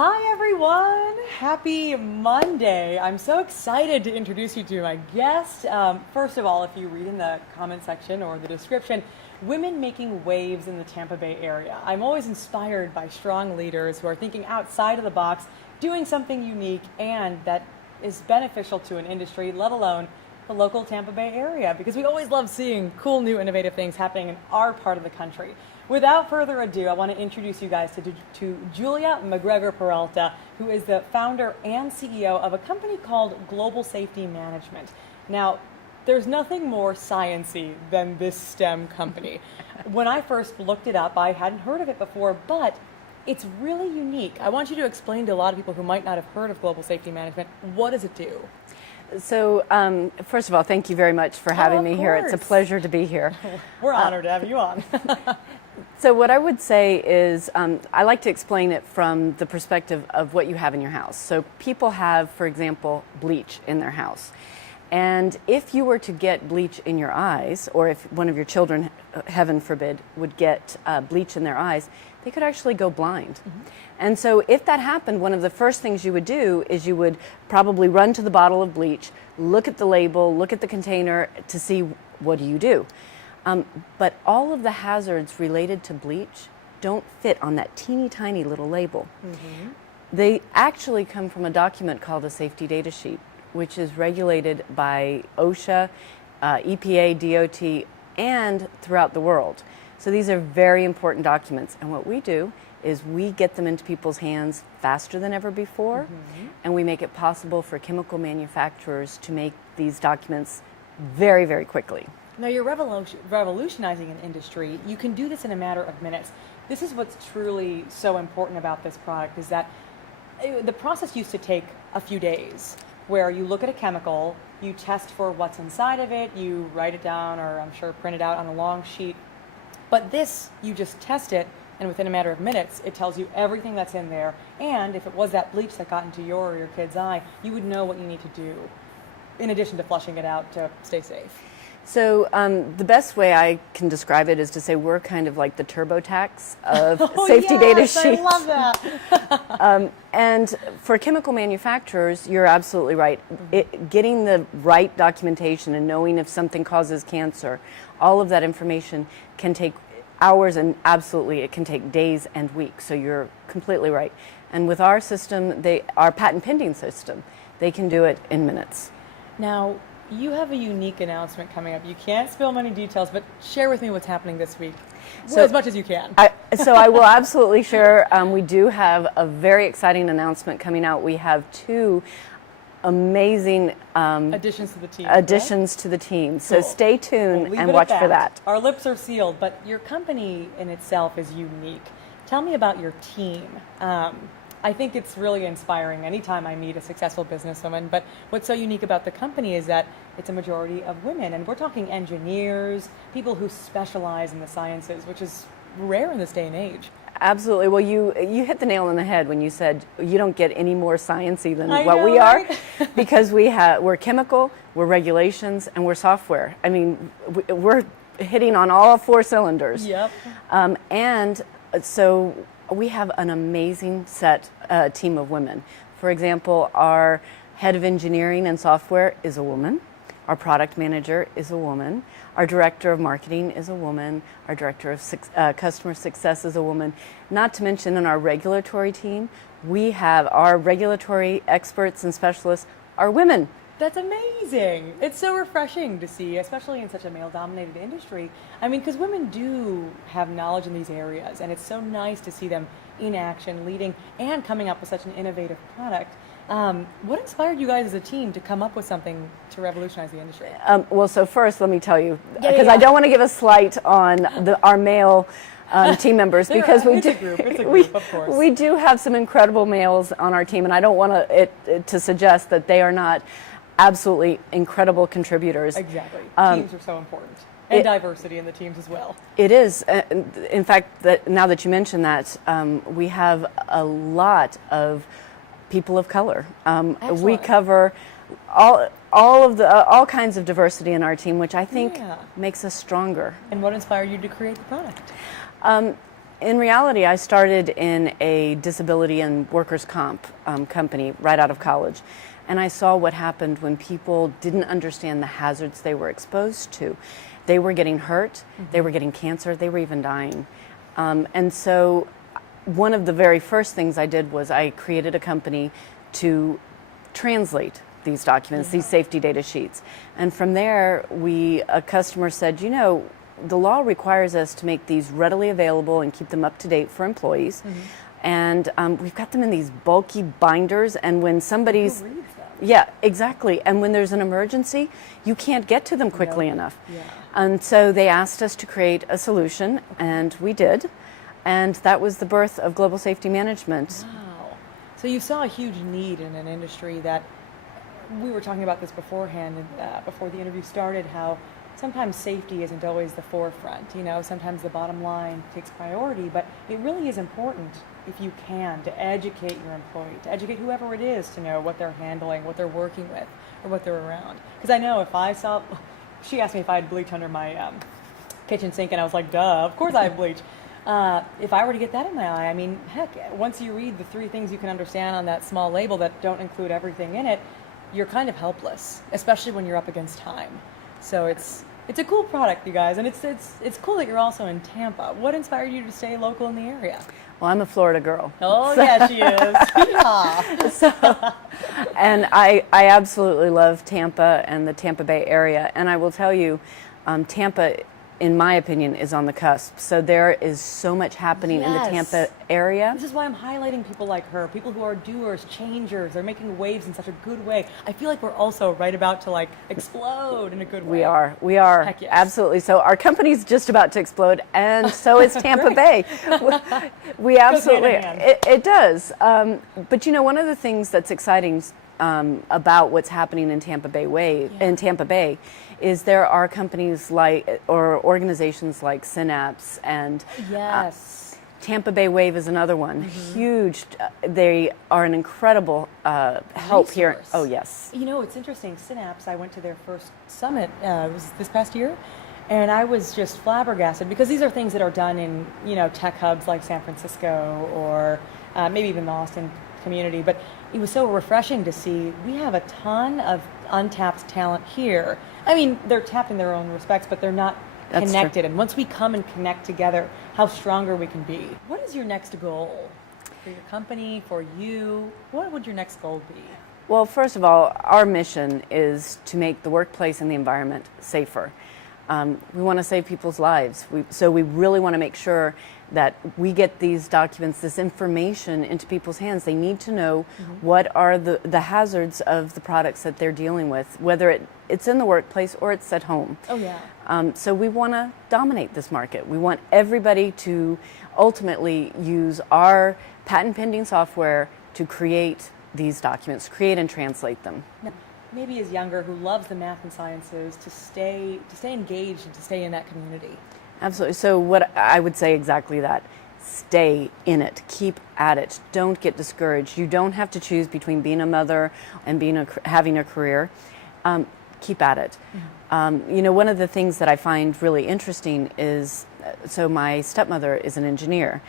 Hi everyone! Happy Monday! I'm so excited to introduce you to my guest. First of all, if you read in the comment section or the description, women making waves in the Tampa Bay area. I'm always inspired by strong leaders who are thinking outside of the box, doing something unique and that is beneficial to an industry, let alone the local Tampa Bay area, because we always love seeing cool, new, innovative things happening in our part of the country. Without further ado, I want to introduce you guys to Julia MacGregor-Peralta, who is the founder and CEO of a company called Global Safety Management. Now, there's nothing more science-y than this STEM company. When I first looked it up, I hadn't heard of it before, but it's really unique. I want you to explain to a lot of people who might not have heard of Global Safety Management, what does it do? So, first of all, thank you very much for having me here. It's a pleasure to be here. We're honored to have you on. So what I would say is I like to explain it from the perspective of what you have in your house. So people have, for example, bleach in their house. And if you were to get bleach in your eyes, or if one of your children, heaven forbid, would get bleach in their eyes, they could actually go blind. Mm-hmm. And so if that happened, one of the first things you would do is you would probably run to the bottle of bleach, look at the label, look at the container to see what do you do. But all of the hazards related to bleach don't fit on that teeny tiny little label. Mm-hmm. They actually come from a document called a safety data sheet, which is regulated by OSHA, EPA, DOT, and throughout the world. So these are very important documents. And what we do is we get them into people's hands faster than ever before, mm-hmm. and we make it possible for chemical manufacturers to make these documents very, very quickly. Now you're revolutionizing an industry. You can do this in a matter of minutes. This is what's truly so important about this product, is that the process used to take a few days, where you look at a chemical, you test for what's inside of it, you write it down, or I'm sure print it out on a long sheet. But this, you just test it, and within a matter of minutes, it tells you everything that's in there. And if it was that bleach that got into your or your kid's eye, you would know what you need to do, in addition to flushing it out to stay safe. So the best way I can describe it is to say we're kind of like the TurboTax of safety data sheets. I love that. And for chemical manufacturers, you're absolutely right. Getting the right documentation and knowing if something causes cancer, all of that information can take hours, and absolutely it can take days and weeks. So you're completely right. And with our system, our patent pending system, they can do it in minutes. Now, you have a unique announcement coming up. You can't spill many details, but share with me what's happening this week, as much as you can. So I will absolutely share. We do have a very exciting announcement coming out. We have two amazing additions to the team. To the team. So stay tuned and watch for that. Our lips are sealed, but your company in itself is unique. Tell me about your team. I think it's really inspiring anytime I meet a successful businesswoman, but what's so unique about the company is that it's a majority of women, and we're talking engineers, people who specialize in the sciences, which is rare in this day and age. Absolutely. Well, you hit the nail on the head when you said you don't get any more sciencey than what we are, because we're chemical, we're regulations, and we're software. I mean, we're hitting on all four cylinders. Yep. And so we have an amazing team of women. For example, our head of engineering and software is a woman. Our product manager is a woman. Our director of marketing is a woman. Our director of customer success is a woman. Not to mention in our regulatory team, we have our regulatory experts and specialists are women. That's amazing. It's so refreshing to see, especially in such a male-dominated industry. I mean, because women do have knowledge in these areas, and it's so nice to see them in action, leading, and coming up with such an innovative product. What inspired you guys as a team to come up with something to revolutionize the industry? Well, so first, let me tell you, because I don't want to give a slight on our male team members, because it's a group, of course. We do have some incredible males on our team, and I don't want to suggest that they are not absolutely incredible contributors. Exactly. Teams are so important. And diversity in the teams as well. It is. In fact, now that you mention that, we have a lot of people of color. We cover all kinds of diversity in our team, which I think makes us stronger. And what inspired you to create the product? in reality, I started in a disability and workers' comp company right out of college. And I saw what happened when people didn't understand the hazards they were exposed to. They were getting hurt, they were getting cancer, they were even dying. And so one of the very first things I did was I created a company to translate these documents, these safety data sheets. And from there, a customer said, you know, the law requires us to make these readily available and keep them up to date for employees. And we've got them in these bulky binders, and when somebody's... Who reads them? Yeah, exactly. And when there's an emergency, you can't get to them quickly enough. Yeah. And so they asked us to create a solution, and we did. And that was the birth of Global Safety Management. Wow. So you saw a huge need in an industry that, we were talking about this beforehand, before the interview started, how sometimes safety isn't always the forefront. You know, sometimes the bottom line takes priority, but it really is important, if you can, to educate your employee, to educate whoever it is to know what they're handling, what they're working with, or what they're around. Because I know if I saw, she asked me if I had bleach under my kitchen sink, and I was like, duh, of course I have bleach. If I were to get that in my eye, I mean, heck, once you read the 3 things you can understand on that small label that don't include everything in it, you're kind of helpless, especially when you're up against time. So it's a cool product, you guys, and it's cool that you're also in Tampa. What inspired you to stay local in the area? Well, I'm a Florida girl. Oh, yeah, she is. Yeah. So, and I absolutely love Tampa and the Tampa Bay area. And I will tell you, Tampa, in my opinion, is on the cusp. So there is so much happening in the Tampa area. This is why I'm highlighting people like her, people who are doers, changers. They're making waves in such a good way. I feel like we're also right about to like explode in a good way. We are, Heck yes. absolutely. So our company's just about to explode, and so is Tampa Bay. We absolutely, Goes hand in hand. it does. But you know, one of the things that's exciting about what's happening in Tampa Bay is there are companies like, or organizations like Synapse and Tampa Bay Wave is another one. Huge. They are an incredible help here. Oh, yes. You know, it's interesting. Synapse, I went to their first summit, it was this past year, and I was just flabbergasted because these are things that are done in, you know, tech hubs like San Francisco or maybe even the Austin community. But it was so refreshing to see we have a ton of untapped talent here. I mean, they're tapped in their own respects, but they're not connected. And once we come and connect together, how stronger we can be. What is your next goal for your company, for you? What would your next goal be? Well, first of all, our mission is to make the workplace and the environment safer. We want to save people's lives. So we really want to make sure that we get these documents, this information into people's hands. They need to know what are the hazards of the products that they're dealing with, whether it's in the workplace or it's at home. Oh, yeah. So we want to dominate this market. We want everybody to ultimately use our patent-pending software to create these documents, create and translate them. Now, maybe as younger, who loves the math and sciences, to stay engaged and to stay in that community. Absolutely. So what I would say exactly that. Stay in it. Keep at it. Don't get discouraged. You don't have to choose between being a mother and having a career. Keep at it. You know, one of the things that I find really interesting is, so my stepmother is an engineer,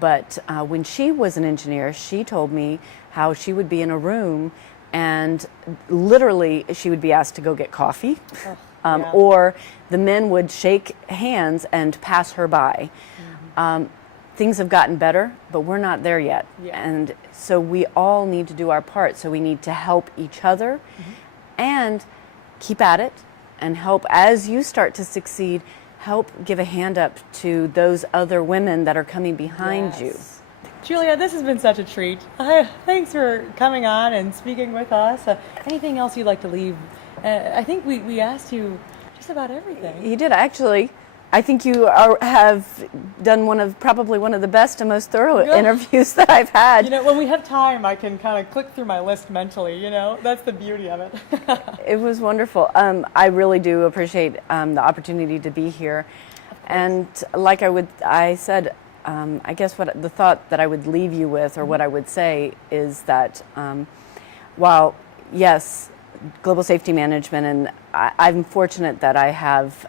but when she was an engineer, she told me how she would be in a room and literally she would be asked to go get coffee. Or the men would shake hands and pass her by. Things have gotten better, but we're not there yet. And so we all need to do our part. So we need to help each other and keep at it and help as you start to succeed, help give a hand up to those other women that are coming behind you. Julia, this has been such a treat. Thanks for coming on and speaking with us. Anything else you'd like to leave? I think we asked you just about everything. You did, actually. I think you have done probably one of the best and most thorough interviews that I've had. You know, when we have time, I can kind of click through my list mentally, you know? That's the beauty of it. It was wonderful. I really do appreciate the opportunity to be here. And like I said, I guess what the thought that I would leave you with, or what I would say, is that while, yes, global safety management, and I'm fortunate that I have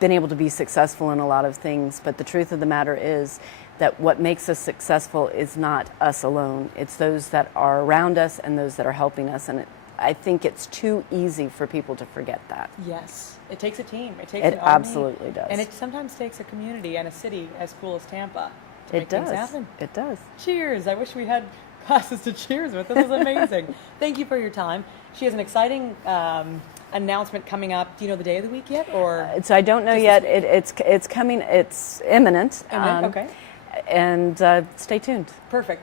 been able to be successful in a lot of things, but the truth of the matter is that what makes us successful is not us alone. It's those that are around us and those that are helping us, and I think it's too easy for people to forget that. Yes, it takes a team. It takes It an army, absolutely does. and it sometimes takes a community and a city as cool as Tampa to It make things does. happen. It does. Cheers! I wish we had classes to cheers with. This is amazing. Thank you for your time. She has an exciting announcement coming up. Do you know the day of the week yet, or? So I don't know yet. It's coming. It's imminent. Okay. And stay tuned. Perfect.